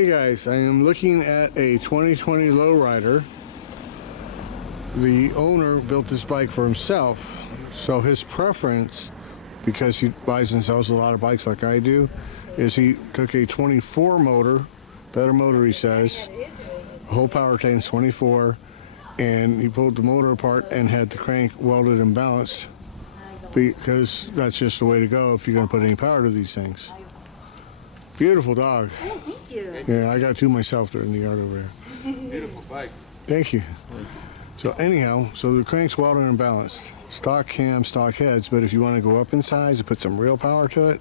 Hey guys, I am looking at a 2020 Lowrider. The owner built this bike for himself, so his preference, because he buys and sells a lot of bikes like I do, is he took a 24 motor, better motor he says, whole power tank 24, and he pulled the motor apart and had the crank welded and balanced, because that's just the way to go if you're going to put any power to these things. Beautiful dog. Oh, thank you. Yeah, I got two myself there in the yard over there. Beautiful bike. Thank you. So anyhow, so the crank's welded and balanced. Stock cam, stock heads, but if you want to go up in size and put some real power to it,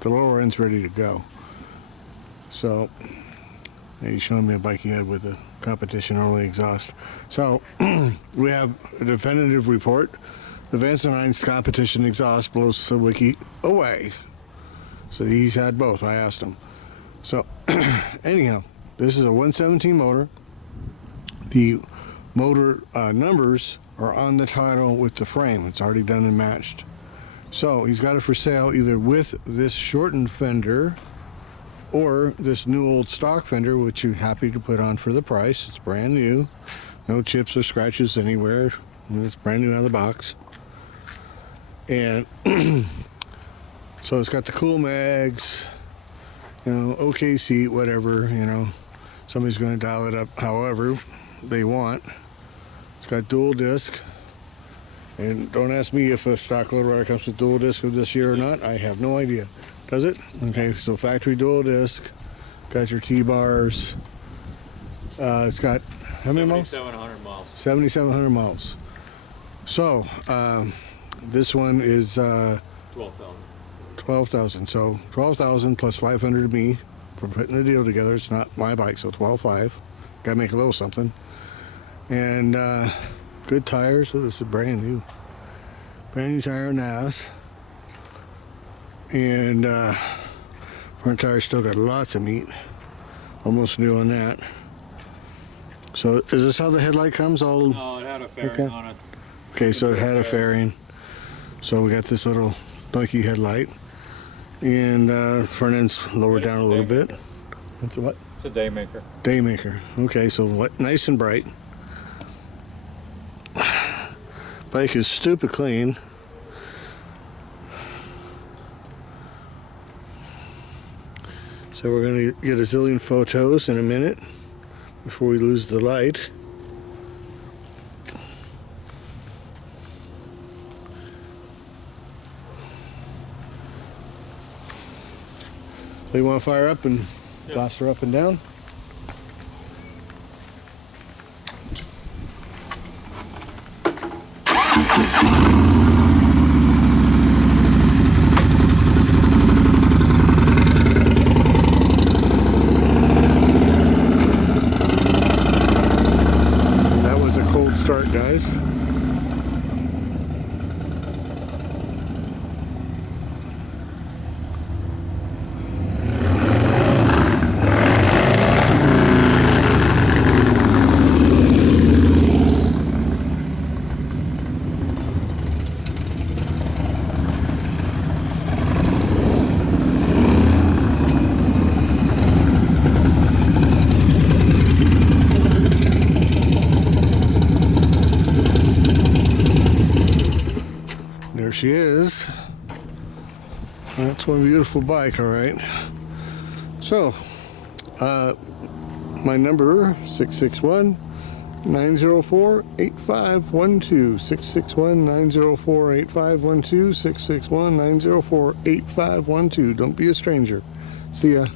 the lower end's ready to go. So, he's showing me a bike he had with a competition only exhaust. So, we have a definitive report. The Vance & Hines competition exhaust blows Sawicki away. So he's had both, I asked him. So, anyhow, this is a 117 motor. The motor numbers are on the title with the frame. It's already done and matched. So he's got it for sale either with this shortened fender or this new old stock fender, which you're happy to put on for the price. It's brand new. No chips or scratches anywhere. It's brand new out of the box. And so it's got the cool mags, you know, okay seat, whatever, you know. Somebody's going to dial it up however they want. It's got dual disc. And don't ask me if a stock Lowrider comes with dual disc this year or not. I have no idea. Does it? Okay, so factory dual disc. Got your T-bars. It's got how many miles? 7,700 miles. 7,700 miles. So, this one is 12,000. 12,000. So 12,000 plus 500 to me for putting the deal together. It's not my bike, so 12,500. Got to make a little something. And good tires. So this is brand new tire NAS. And front tire still got lots of meat. Almost new on that. So is this how the headlight comes? All No, it had a fairing on it. Okay, so it had a fairing. So we got this little donkey headlight. And front end's lowered down a little bit. What's a what? It's a Daymaker. Daymaker. Okay, so nice and bright. Bike is stupid clean. So we're going to get a zillion photos in a minute before we lose the light. So you want to fire up and blast her up and down? That was a cold start, guys. There she is. That's one beautiful bike, all right. So, my number 661-904-8512. 661-904-8512. 661-904-8512. Don't be a stranger. See ya.